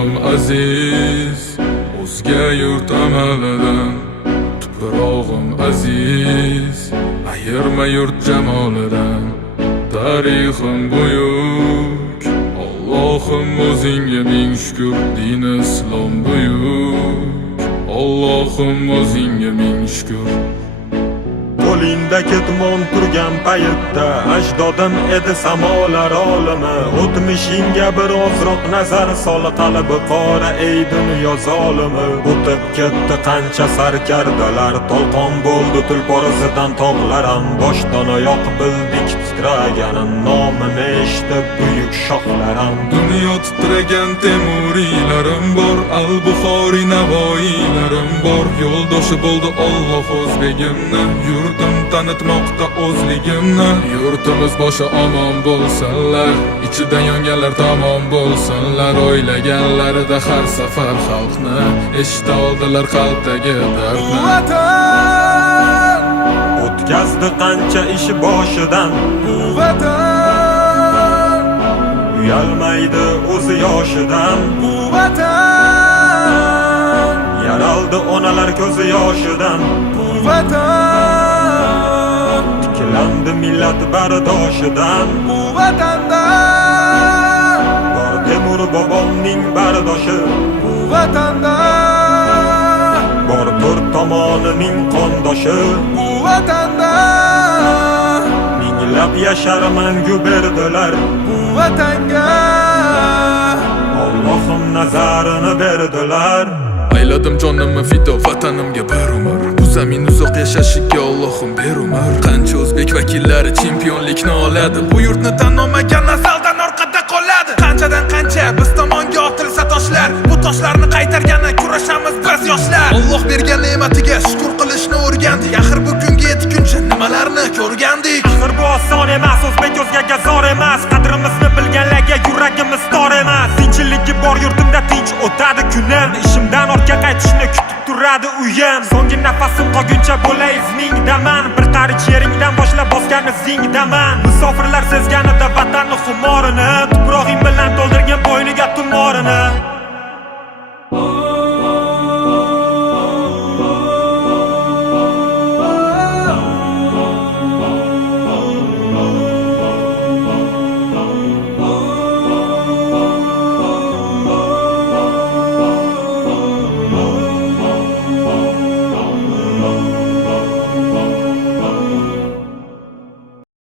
Tuprog'im aziz, o'zga yurt amalidan. Tuprog'im aziz, ayirma yurt jamolidan. Tarixim buyuk, Allohim o'zingga ming shukr. Din islom buyuk, Allohim o'zingga ming shukr. Qo'lingda ketmon turgan paytda ajdodim edi samolar olimi. O'tmishingga birozroq nazar sol, qalbi qora ey dunyo zolimi. O'tib ketdi qancha sarkardalar, tolqon bo'ldi tulporizidan tog'laram. Boshdan oyoq bildik titraganin, nomini eshitib buyuk shohlaram. Dunyo titragan temuriylarim bor, al-Buxoriy Navoiylarim bor. Yo'ldoshi bo'ldi Alloh o'zbegimni, yurtim tanitmoqda o'zligimni. Yurtimiz boshi omon bo'lsinlar, ichidan yonganlar tamom bo'lsinlar. O'ylaganlarida har safar xalqni eshita oldilar qalbdagi dardni. Vatan O'tkazdi qancha ishi boshidan, vatan uyalmaydi o'zi yoshidan. Vatan Yaraldi onalar ko'zi yoshidan, vatan tiklandi millat bardoshidan. vatanda Bor Temur bobomning bardoshi, vatanda bor to'rt tomonining qondoshi. vatanda Minglab yashar mangu berdilar, vatanga Allohim nazarini berdilar. Ayladim jonimni fido vatanimga bir umr. Bu zamin uzoq yashashiga Allohim ber umr. Qancha o'zbek vakillari chempionlikni oladi, bu yurtni tan olmagan nasldan orqada qoladi. Qanchadan qancha biz tomonga otilsa toshlar, bu toshlarni qaytargani kurashamiz biz yoshlar. Alloh bergan ne'matiga shukr qilishni o'rgandik. Axir bu kunga yetguncha nimalarni ko'rgandik. Axir bu oson emas, o'zbek o'zgaga zor emas. Qadrimizni bilganlarga yuragimiz tor emas. Tinchiligi bor yurtimda tinch o'tadi kunim. Ishimdan ortga qaytishni kutib turadi uyim. So'nggi nafasim qolguncha bo'lay izmingdaman. Bir qarich yeringdan boshlab bosgan izingdaman. Musofirlar sezganida vatanni xumorini, tuprog'ing bilan to'ldirgan bo'yniga tumorini.